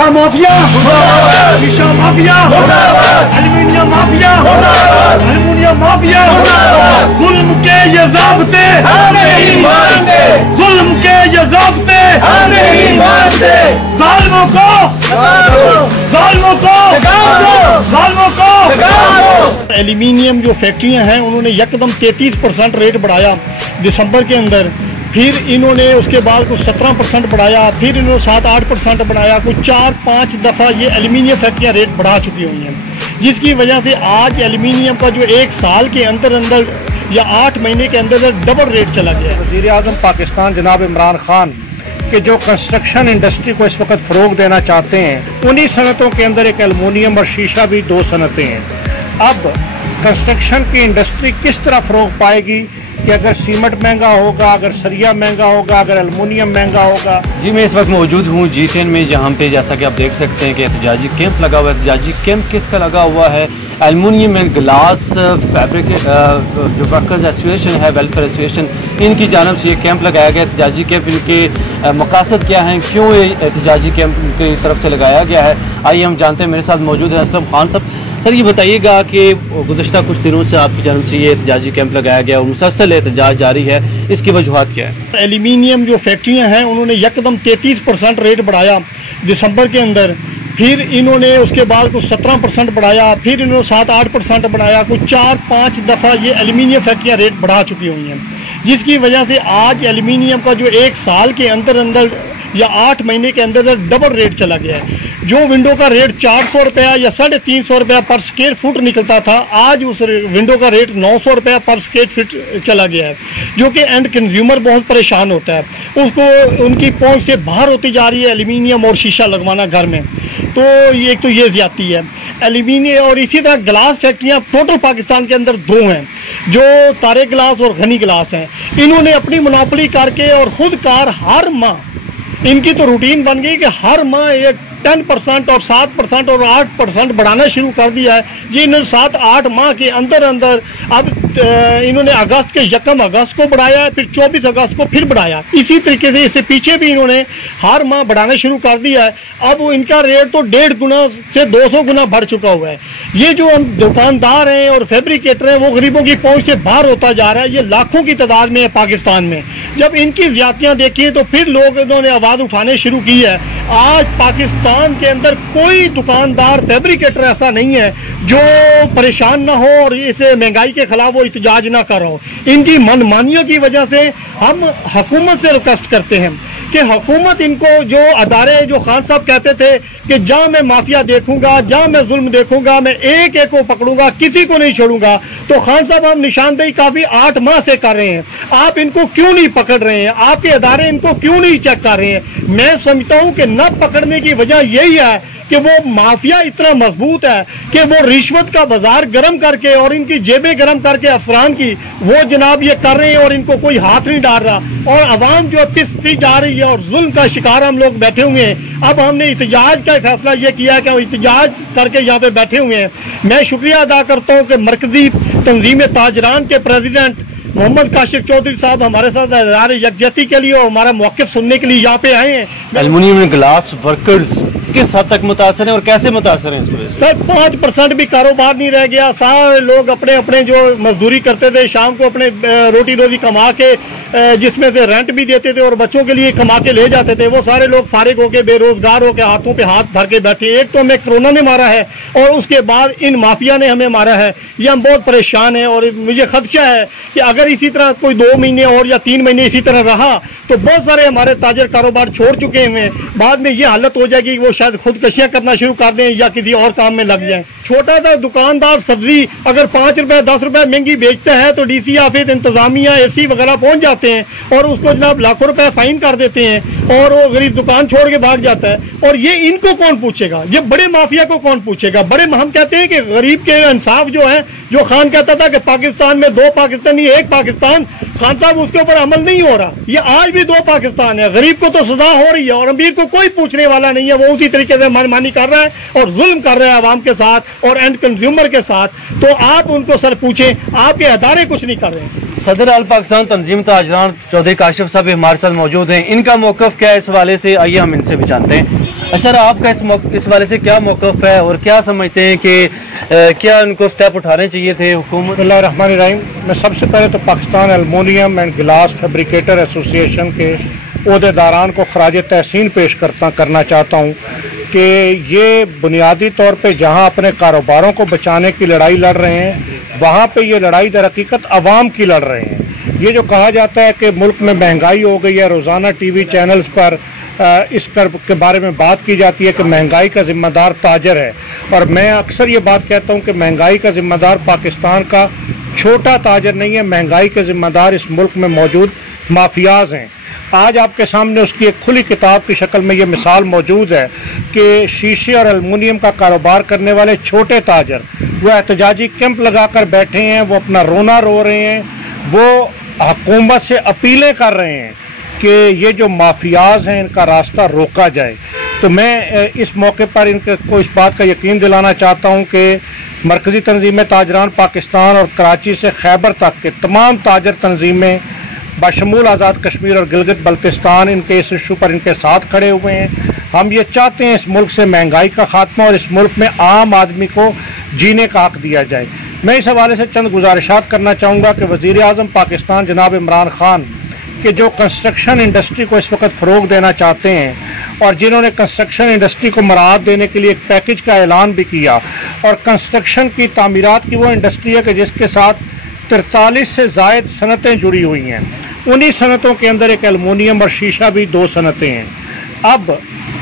शीशा माफिया, शीशा mafia, aluminium mafia, aluminium mafia, जुल्म के ये ज़ाब्ते हम नहीं मानते, जुल्म के ये ज़ाब्ते हम नहीं मानते, ज़ालिमों को ज़ालिमों को ज़ालिमों को। एल्युमिनियम जो फैक्ट्रियां हैं उन्होंने यकदम 33% रेट बढ़ाया दिसंबर के अंदर, फिर इन्होंने उसके बाद कुछ 17% बढ़ाया, फिर इन्होंने 7-8% बढ़ाया, कुछ 4-5 दफ़ा ये एल्युमिनियम फैक्ट्रियाँ रेट बढ़ा चुकी हुई हैं, जिसकी वजह से आज एल्युमिनियम का जो एक साल के अंदर अंदर या 8 महीने के अंदर डबल रेट चला गया है। वज़ीर-ए-आज़म पाकिस्तान जनाब इमरान खान के जो कंस्ट्रक्शन इंडस्ट्री को इस वक्त फ़रोग देना चाहते हैं, उन्हीं सनतों के अंदर एक एल्युमिनियम और शीशा भी 2 सनतें हैं। अब कंस्ट्रक्शन की इंडस्ट्री किस तरह फ़रोग पाएगी कि अगर सीमेंट महंगा होगा, अगर सरिया महंगा होगा, अगर एल्युमिनियम महंगा होगा। जी, मैं इस वक्त मौजूद हूँ G10 में, जहाँ पे जैसा कि आप देख सकते हैं कि एहतजाजी कैंप लगा हुआ है। एहतजाजी कैंप किसका लगा हुआ है? एल्युमिनियम एंड ग्लास फैब्रिक जो वर्कर्स एसोसिएशन है, वेलफेयर एसोसिएशन, इनकी जानब से ये कैंप लगाया गया। एहतजाजी कैंप इनके मकासद क्या हैं, क्यों ये एहतजाजी कैंप की तरफ से लगाया गया है, आइए हम जानते हैं। मेरे साथ मौजूद है असलम खान साहब। सर, ये बताइएगा कि गुज़श्ता कुछ दिनों से आपकी जानब से ये एहतजाजी कैंप लगाया गया और मुसलसल एहतजाज जारी है, इसकी वजूहात क्या है? एल्युमिनियम जो फैक्ट्रियां हैं उन्होंने यकदम 33% रेट बढ़ाया दिसंबर के अंदर, फिर इन्होंने उसके बाद कुछ 17% बढ़ाया, फिर इन्होंने 7-8% बढ़ाया, कुछ 4-5 दफ़ा ये एल्युमिनियम फैक्ट्रियाँ रेट बढ़ा चुकी हुई हैं, जिसकी वजह से आज एल्युमिनियम का जो एक साल के अंदर अंदर या 8 महीने के अंदर डबल रेट चला गया है। जो विंडो का रेट 400 रुपया या 350 रुपया पर स्क्वायर फुट निकलता था, आज उस विंडो का रेट 900 रुपया पर स्क्वायर फुट चला गया है, जो कि एंड कंज्यूमर बहुत परेशान होता है। उसको उनकी पहुंच से बाहर होती जा रही है एल्युमिनियम और शीशा लगवाना घर में, तो एक तो ये ज़्यादती है एल्युमिनियम। और इसी तरह ग्लास फैक्ट्रियाँ टोटल पाकिस्तान के अंदर 2 हैं, जो तारे ग्लास और घनी ग्लास हैं। इन्होंने अपनी मोनोपोली करके और ख़ुद कार हर माह, इनकी तो रूटीन बन गई कि हर माह एक 10% और 7% और 8% बढ़ाना शुरू कर दिया है। ये इन्होंने 7-8 माह के अंदर अंदर अब इन्होंने अगस्त के 1 अगस्त को बढ़ाया, फिर 24 अगस्त को फिर बढ़ाया। इसी तरीके से इससे पीछे भी इन्होंने हर माह बढ़ाना शुरू कर दिया है। अब इनका रेट तो 1.5 गुना से 200 गुना बढ़ चुका हुआ है। ये जो हम दुकानदार हैं और फैब्रिकेटर हैं, वो गरीबों की पहुंच से बाहर होता जा रहा है। ये लाखों की तादाद में है पाकिस्तान में। जब इनकी ज्यादतियाँ देखिए तो फिर लोग इन्होंने आवाज़ उठाने शुरू की है। आज पाकिस्तान के अंदर कोई दुकानदार फैब्रिकेटर ऐसा नहीं है जो परेशान ना हो और इस महंगाई के खिलाफ वो इhtजाज ना कर रहा हो। इनकी मनमानियों की वजह से हम हुकूमत से रिक्वेस्ट करते हैं कि हुकूमत इनको जो अदारे, जो खान साहब कहते थे कि जहाँ मैं माफिया देखूंगा, जहाँ मैं जुल्म देखूंगा, मैं एक एक को पकड़ूंगा, किसी को नहीं छोड़ूंगा, तो खान साहब हम निशानदेही काफ़ी 8 माह से कर रहे हैं। आप इनको क्यों नहीं पकड़ रहे हैं? आपके अदारे इनको क्यों नहीं चेक कर रहे हैं? मैं समझता हूँ कि न पकड़ने की वजह यही है कि वो माफिया इतना मजबूत है कि वो रिश्वत का बाजार गर्म करके और इनकी जेबें गर्म करके अफसरान की वो जनाब ये कर रहे हैं और इनको कोई हाथ नहीं डाल रहा। और अवाम जो पिसती जा रही है और जुल्म का शिकार हम लोग बैठे हुए हैं। अब हमने इhtजाज का फैसला ये किया है कि हम इhtजाज करके यहाँ पे बैठे हुए हैं। मैं शुक्रिया अदा करता हूँ कि मरकजी तंजीम ताजरान के प्रेसिडेंट मोहम्मद काशिफ चौधरी साहब हमारे साथ इज़हार यकजहती के लिए और हमारा मौक़िफ़ सुनने के लिए यहाँ पे आए हैं। एल्युमिनियम ग्लास वर्कर्स किस हद तक मुतासर हैं और कैसे मुतासर हैं इस वजह से? सर 5% भी कारोबार नहीं रह गया। सारे लोग अपने अपने जो मजदूरी करते थे, शाम को अपने रोटी रोजी कमा के, जिसमें से रेंट भी देते थे और बच्चों के लिए कमा के ले जाते थे, वो सारे लोग फारिग होकर बेरोजगार होकर हाथों पे हाथ धर के बैठे। एक तो हमें कोरोना ने मारा है और उसके बाद इन माफिया ने हमें मारा है। ये हम बहुत परेशान हैं और मुझे खदशा है कि अगर इसी तरह कोई 2 महीने और या 3 महीने इसी तरह रहा तो बहुत सारे हमारे ताजर कारोबार छोड़ चुके हैं। बाद में ये हालत हो जाएगी कि वो शायद खुदकशियाँ करना शुरू कर दें या किसी और काम में लग जाएं। छोटा सा दुकानदार सब्जी अगर 5 रुपए 10 रुपए महंगी बेचता है तो DC ऑफिस, इंतजामिया, AC वगैरह पहुंच जाते हैं और उसको जनाब लाखों रुपए फाइन कर देते हैं और वो गरीब दुकान छोड़ के भाग जाता है। और ये इनको कौन पूछेगा? ये बड़े माफिया को कौन पूछेगा? बड़े हम कहते हैं कि गरीब के इंसाफ जो है, जो खान कहता था कि पाकिस्तान में 2 पाकिस्तानी 1 पाकिस्तान, खान साहब उसके ऊपर अमल नहीं हो रहा। ये आज भी 2 पाकिस्तान है। गरीब को तो सजा हो रही है और अमीर को कोई पूछने वाला नहीं है। वो उसी तरीके से मनमानी कर रहा है और जुल्म कर रहा है आवाम के साथ और एंड कंज्यूमर के साथ। तो आप उनको सर पूछें, आपके अदारे कुछ नहीं कर रहे हैं। सदर अल पाकिस्तान तंजीम ताजरान चौधरी काशिफ साहब हमारे साथ मौजूद हैं। इनका मौक़िफ़ क्या है इस हवाले से, आइए हम इनसे भी जानते हैं। सर, आपका इस हवाले से क्या मौक़िफ़ है और क्या समझते हैं कि क्या उनको स्टेप उठाने चाहिए थे हुकूमत? बिस्मिल्लाहिर्रहमानिर्रहीम। मैं सबसे पहले तो पाकिस्तान एल्युमिनियम एंड गिलास फैब्रिकेटर एसोसिएशन के ओहदेदारान को खराज तहसीन पेश करना चाहता हूँ कि ये बुनियादी तौर पे जहाँ अपने कारोबारों को बचाने की लड़ाई लड़ रहे हैं, वहाँ पे ये लड़ाई दर हकीकत अवाम की लड़ रहे हैं। ये जो कहा जाता है कि मुल्क में महंगाई हो गई है, रोज़ाना टीवी चैनल्स पर इस के बारे में बात की जाती है कि महंगाई का ज़िम्मेदार ताजर है, और मैं अक्सर ये बात कहता हूँ कि महंगाई का ज़िम्मेदार पाकिस्तान का छोटा ताजर नहीं है, महंगाई के ज़िम्मेदार इस मुल्क में मौजूद माफियाज हैं। आज आपके सामने उसकी एक खुली किताब की शक्ल में ये मिसाल मौजूद है कि शीशे और एल्युमिनियम का कारोबार करने वाले छोटे ताजर वो एहतजाजी कैंप लगाकर बैठे हैं, वो अपना रोना रो रहे हैं, वो हुकूमत से अपीलें कर रहे हैं कि ये जो माफियाज हैं इनका रास्ता रोका जाए। तो मैं इस मौके पर इनको इस बात का यकीन दिलाना चाहता हूँ कि मरकज़ी तंजीमें ताजरान पाकिस्तान और कराची से खैबर तक के तमाम ताजर तंजीमें बशमूल आज़ाद कश्मीर और गिलगित बल्तिस्तान इनके इस इशू पर इनके साथ खड़े हुए हैं। हम ये चाहते हैं इस मुल्क से महंगाई का खात्मा और इस मुल्क में आम आदमी को जीने का हक दिया जाए। मैं इस हवाले से चंद गुजारिशात करना चाहूँगा कि वज़ीर आज़म पाकिस्तान जनाब इमरान खान के जो कंस्ट्रक्शन इंडस्ट्री को इस वक्त फ़रोग देना चाहते हैं और जिन्होंने कंस्ट्रक्शन इंडस्ट्री को मराहत देने के लिए एक पैकेज का ऐलान भी किया, और कंस्ट्रक्शन की तामीरात की वो इंडस्ट्री है कि जिसके साथ 43 से ज़ायद सनतें जुड़ी हुई हैं। उन्हीं सनतों के अंदर एक एल्युमिनियम और शीशा भी 2 सनतें हैं। अब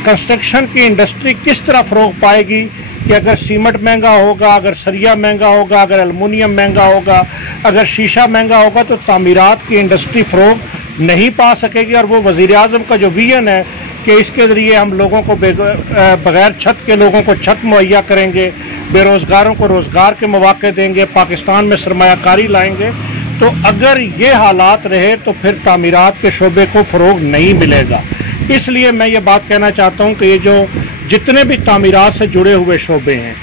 कंस्ट्रक्शन की इंडस्ट्री किस तरह फ़रोग पाएगी कि अगर सीमेंट महंगा होगा, अगर सरिया महंगा होगा, अगर एल्युमिनियम महंगा होगा, अगर शीशा महंगा होगा, तो तामीरात की इंडस्ट्री फ़रोग नहीं पा सकेगी। और वो वज़ीर आज़म का जो विजन है कि इसके ज़रिए हम लोगों को बग़ैर छत के लोगों को छत मुहैया करेंगे, बेरोज़गारों को रोज़गार के मौक़े देंगे, पाकिस्तान में सरमायाकारी लाएंगे, तो अगर ये हालात रहे तो फिर तामीरात के शोबे को फ़रोग नहीं मिलेगा। इसलिए मैं ये बात कहना चाहता हूँ कि ये जो जितने भी तामीरात से जुड़े हुए शोबे हैं,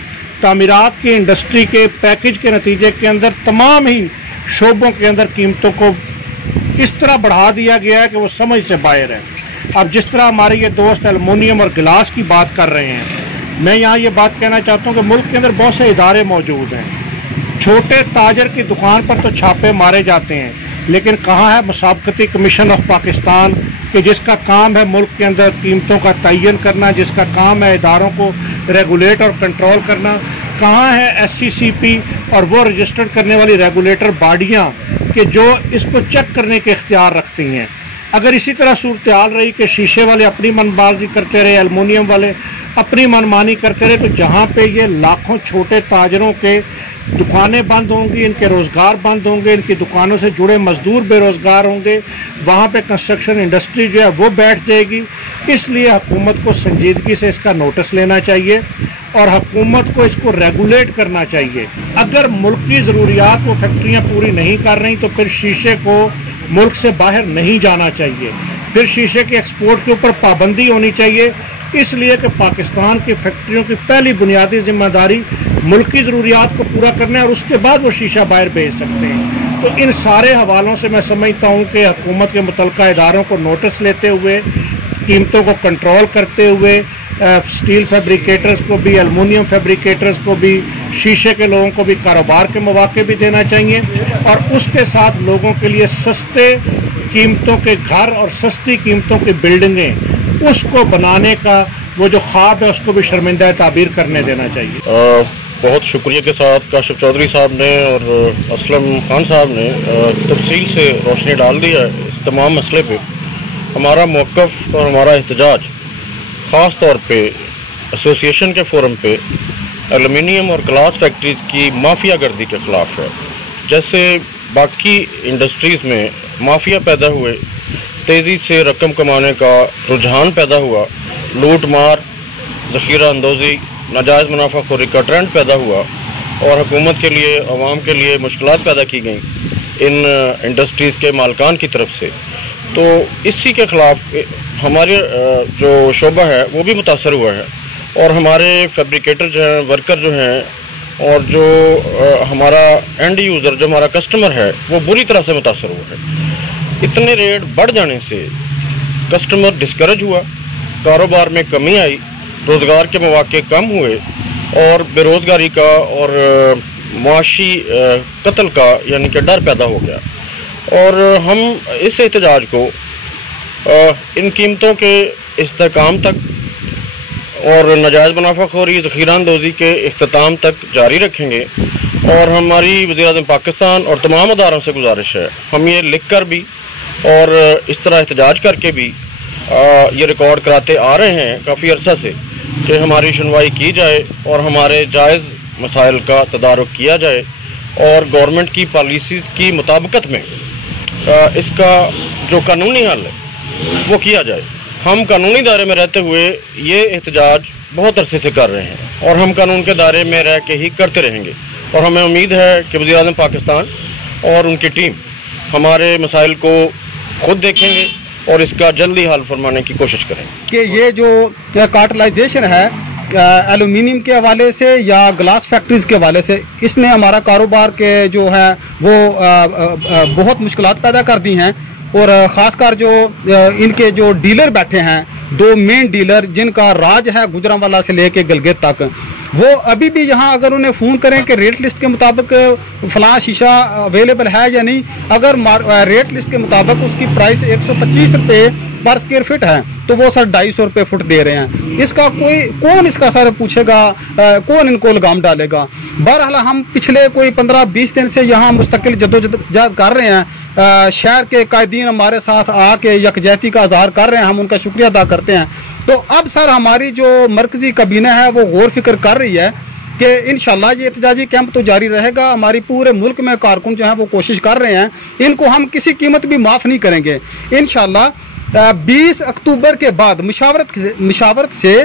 तामीरात की इंडस्ट्री के पैकेज के नतीजे के अंदर तमाम ही शोबों के अंदर कीमतों को इस तरह बढ़ा दिया गया है कि वो समझ से बाहर है। अब जिस तरह हमारे ये दोस्त एल्युमिनियम और गिलास की बात कर रहे हैं, मैं यहाँ ये बात कहना चाहता हूँ कि मुल्क के अंदर बहुत से इदारे मौजूद हैं। छोटे ताजर की दुकान पर तो छापे मारे जाते हैं, लेकिन कहाँ है मुसाबकती कमीशन ऑफ पाकिस्तान कि जिसका काम है मुल्क के अंदर कीमतों का तयन करना, जिसका काम है इदारों को रेगुलेट और कंट्रोल करना? कहाँ है SCCP और वो रजिस्टर्ड करने वाली रेगुलेटर बॉडियाँ कि जो इसको चेक करने के इख्तियार रखती हैं? अगर इसी तरह सूरत हाल रही कि शीशे वाले अपनी मनमानी करते रहे, एल्युमिनियम वाले अपनी मनमानी करते रहे, तो जहाँ पे ये लाखों छोटे ताजरों के दुकानें बंद होंगी, इनके रोज़गार बंद होंगे, इनकी दुकानों से जुड़े मज़दूर बेरोज़गार होंगे, वहाँ पे कंस्ट्रक्शन इंडस्ट्री जो है वो बैठ जाएगी। इसलिए हुकूमत को संजीदगी से इसका नोटिस लेना चाहिए और हुकूमत को इसको रेगुलेट करना चाहिए। अगर मुल्क की ज़रूरियात वो फैक्ट्रियाँ पूरी नहीं कर रही तो फिर शीशे को मुल्क से बाहर नहीं जाना चाहिए, फिर शीशे के एक्सपोर्ट के ऊपर पाबंदी होनी चाहिए। इसलिए कि पाकिस्तान की फैक्ट्रियों की पहली बुनियादी जिम्मेदारी मुल्क की ज़रूरियात को पूरा करना है और उसके बाद वो शीशा बाहर भेज सकते हैं। तो इन सारे हवालों से मैं समझता हूँ कि हुकूमत के मुतल्लिका इदारों को नोटिस लेते हुए, कीमतों को कंट्रोल करते हुए, स्टील फैब्रिकेटर्स को भी, एल्युमिनियम फैब्रिकेटर्स को भी, शीशे के लोगों को भी कारोबार के मौके भी देना चाहिए, और उसके साथ लोगों के लिए सस्ते कीमतों के घर और सस्ती कीमतों की बिल्डिंगें उसको बनाने का वो जो ख्वाब है उसको भी शर्मिंदा ताबीर करने देना चाहिए। बहुत शुक्रिया के साथ काशिफ चौधरी साहब ने और असलम खान साहब ने तफसील से रोशनी डाल दी है इस तमाम मसले पे। हमारा मौक़िफ़ और हमारा एहतजाज ख़ास तौर पे एसोसिएशन के फोरम पे एल्युमिनियम और ग्लास फैक्ट्रीज़ की माफिया गर्दी के ख़िलाफ़ है। जैसे बाकी इंडस्ट्रीज़ में माफिया पैदा हुए, तेज़ी से रकम कमाने का रुझान पैदा हुआ, लूट मार, ज़ख़ीरा अंदोज़ी, नाजायज़ मुनाफाखोरी का ट्रेंड पैदा हुआ और हुकूमत के लिए, अवाम के लिए मुश्किलात पैदा की गई इन इंडस्ट्रीज़ के मालकान की तरफ से। तो इसी के ख़िलाफ़ हमारे जो शोबा है वो भी मुतासर हुआ है और हमारे फैब्रिकेटर जो हैं, वर्कर जो हैं, और जो हमारा एंड यूज़र, जो हमारा कस्टमर है, वो बुरी तरह से मुतासर हुआ है। इतने रेट बढ़ जाने से कस्टमर डिस्करेज हुआ, कारोबार में कमी आई, रोज़गार के मौके कम हुए और बेरोज़गारी का और मुआशी कत्ल का यानी कि डर पैदा हो गया। और हम इस एहतजाज को इन कीमतों के इस्तेहकाम तक और नाजायज़ मुनाफाखोरी, ज़ख़ीराअंदोज़ी के इख्तिताम तक जारी रखेंगे। और हमारी वज़ीर-ए-आज़म पाकिस्तान और तमाम अदारों से गुजारिश है, हम ये लिख कर भी और इस तरह एहतजाज करके भी ये रिकॉर्ड कराते आ रहे हैं काफ़ी अरसा से कि हमारी सुनवाई की जाए और हमारे जायज़ मसाइल का तदारुक किया जाए और गवर्नमेंट की पॉलिसीज़ की मुताबिकत में इसका जो कानूनी हल है वो किया जाए। हम कानूनी दायरे में रहते हुए ये एहतजाज बहुत अरसे से कर रहे हैं और हम कानून के दायरे में रह के ही करते रहेंगे। और हमें उम्मीद है कि वज़ीर-ए-आज़म पाकिस्तान और उनकी टीम हमारे मसाइल को खुद देखेंगे और इसका जल्दी हल फरमाने की कोशिश करेंगे। कि ये जो कार्टलाइजेशन है एल्यूमिनियम के हवाले से या ग्लास फैक्ट्रीज़ के हवाले से, इसने हमारा कारोबार के जो है वो बहुत मुश्किलात पैदा कर दी हैं। और ख़ासकर जो इनके जो डीलर बैठे हैं, दो मेन डीलर जिनका राज है गुजरांवाला से लेके गलगित तक, वो अभी भी यहाँ अगर उन्हें फ़ोन करें कि रेट लिस्ट के मुताबिक फ़लाँ शीशा अवेलेबल है या नहीं, अगर रेट लिस्ट के मुताबिक उसकी प्राइस 125 रुपये पर स्क्वायर फीट है तो वो सर 250 रुपये फुट दे रहे हैं। इसका कौन इसका सर पूछेगा, कौन इनको लगाम डालेगा। बहरहाल हम पिछले कोई 15-20 दिन से यहाँ मुस्तकिल जद्दोजहद कर रहे हैं। शहर के कायदीन हमारे साथ आके यकजहती का इज़हार कर रहे हैं, हम उनका शुक्रिया अदा करते हैं। तो अब सर हमारी जो मरकज़ी काबीना है वो गौर फिक्र कर रही है कि इंशाल्लाह ये एहतजाजी कैंप तो जारी रहेगा। हमारी पूरे मुल्क में कारकुन जो हैं वो कोशिश कर रहे हैं, इनको हम किसी कीमत भी माफ़ नहीं करेंगे। इंशाल्लाह 20 अक्टूबर के बाद मुशावरत से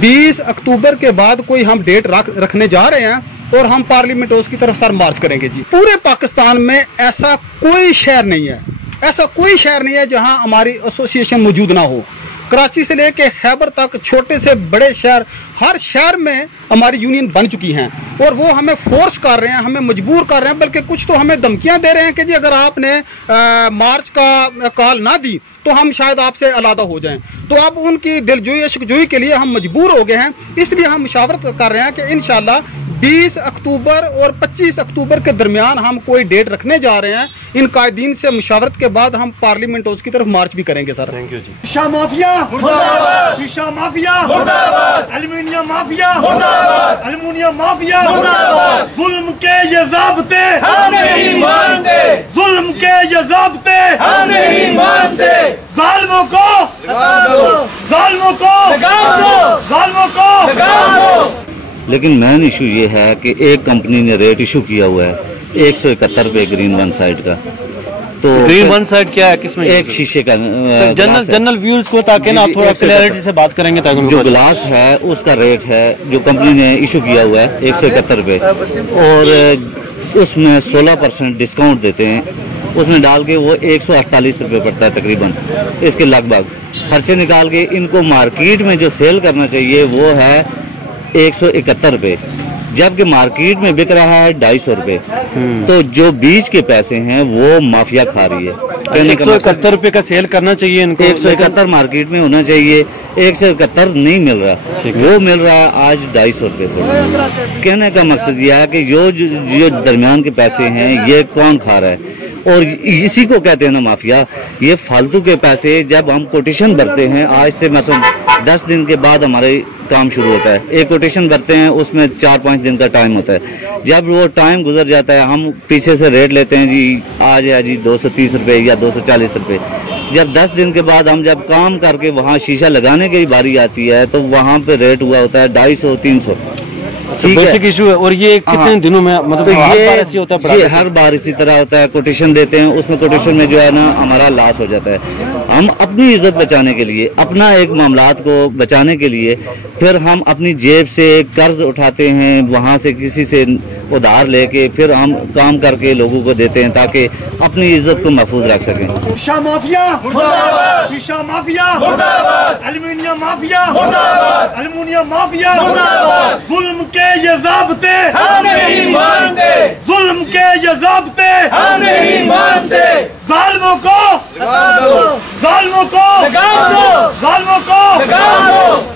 20 अक्टूबर के बाद कोई हम डेट रखने जा रहे हैं और हम पार्लियामेंट हाउस की तरफ सर मार्च करेंगे जी। पूरे पाकिस्तान में ऐसा कोई शहर नहीं है जहां हमारी एसोसिएशन मौजूद ना हो। कराची से लेके खैबर तक, छोटे से बड़े शहर, हर शहर में हमारी यूनियन बन चुकी हैं और वो हमें फोर्स कर रहे हैं, हमें मजबूर कर रहे हैं, बल्कि कुछ तो हमें धमकियां दे रहे हैं कि जी अगर आपने मार्च का कॉल ना दी तो हम शायद आपसे अलहदा हो जाएं। तो अब उनकी दिलजोई इश्कजोई के लिए हम मजबूर हो गए हैं, इसलिए हम मुशावरत कर रहे हैं कि इंशाल्लाह 20 अक्टूबर और 25 अक्टूबर के दरमियान हम कोई डेट रखने जा रहे हैं। इन कायदीन से मुशावरत के बाद हम पार्लियामेंट हाउस की तरफ मार्च भी करेंगे सर। थैंक यू जी। शीशा माफिया मुर्दाबाद, शीशा माफिया मुर्दाबाद, एल्युमिनियम माफिया मुर्दाबाद, एल्युमिनियम माफिया मुर्दाबाद। जुल्म के ये ज़ाब्ते हम नहीं मानते, जुल्म के ये ज़ाब्ते हम नहीं मानते। ज़ालिमों को लगा दो, ज़ालिमों को लगा दो, ज़ालिमों को लगा दो। लेकिन मेन इशू ये है कि एक कंपनी ने रेट इशू किया हुआ है 171 रुपये ग्रीन वन साइड का। तो ग्रीन वन साइड क्या है, किसमें? एक शीशे का जनरल व्यूज को, ताकि ना आप थोड़ा क्लैरिटी से बात करेंगे ताकि जो ग्लास है उसका रेट है जो कंपनी ने इशू किया हुआ है 171 रुपये और उसमें 16% डिस्काउंट देते हैं, उसमें डाल के वो 148 रुपये पड़ता है तकरीबन। इसके लगभग खर्चे निकाल के इनको मार्केट में जो सेल करना चाहिए वो है 171 रुपये, जबकि मार्केट में बिक रहा है 250 रुपये। तो जो बीच के पैसे हैं वो माफिया खा रही है। 171 रुपये का सेल करना चाहिए इनको, 171 मार्केट में होना चाहिए, 171 नहीं मिल रहा, वो मिल रहा है आज 250 रुपये। कहने का मकसद यह है कि जो दरमियान के पैसे हैं ये कौन खा रहा है, और इसी को कहते हैं ना माफिया। ये फालतू के पैसे जब हम कोटेशन भरते हैं, आज से मतलब 10 दिन के बाद हमारे काम शुरू होता है, एक कोटेशन भरते हैं उसमें 4-5 दिन का टाइम होता है। जब वो टाइम गुजर जाता है हम पीछे से रेट लेते हैं जी आज है जी 230 रुपये या 240 रुपये। जब 10 दिन के बाद हम जब काम करके वहाँ शीशा लगाने की बारी आती है तो वहाँ पे रेट हुआ होता है 250-300। बेसिक इशू है। और ये कितने दिनों में मतलब ये ऐसे होता है? ये हर बार इसी तरह होता है, कोटेशन देते हैं, उसमें कोटेशन में जो है ना हमारा लॉस हो जाता है। हम अपनी इज्जत बचाने के लिए, अपना एक मामलात को बचाने के लिए फिर हम अपनी जेब से कर्ज उठाते हैं, वहाँ से किसी से उधार लेके फिर हम काम करके लोगों को देते हैं ताकि अपनी इज्जत को महफूज रख सकें। शीशा माफिया मुर्दाबाद, शीशा माफिया मुर्दाबाद, एल्युमिनियम माफिया मुर्दाबाद, एल्युमिनियम माफिया मुर्दाबाद। जुल्म के ये ज़ाब्ते हम नहीं मानते, जुल्म के ये ज़ाब्ते हम नहीं मानते। जालिमों को, जालिमों को, जालिमों को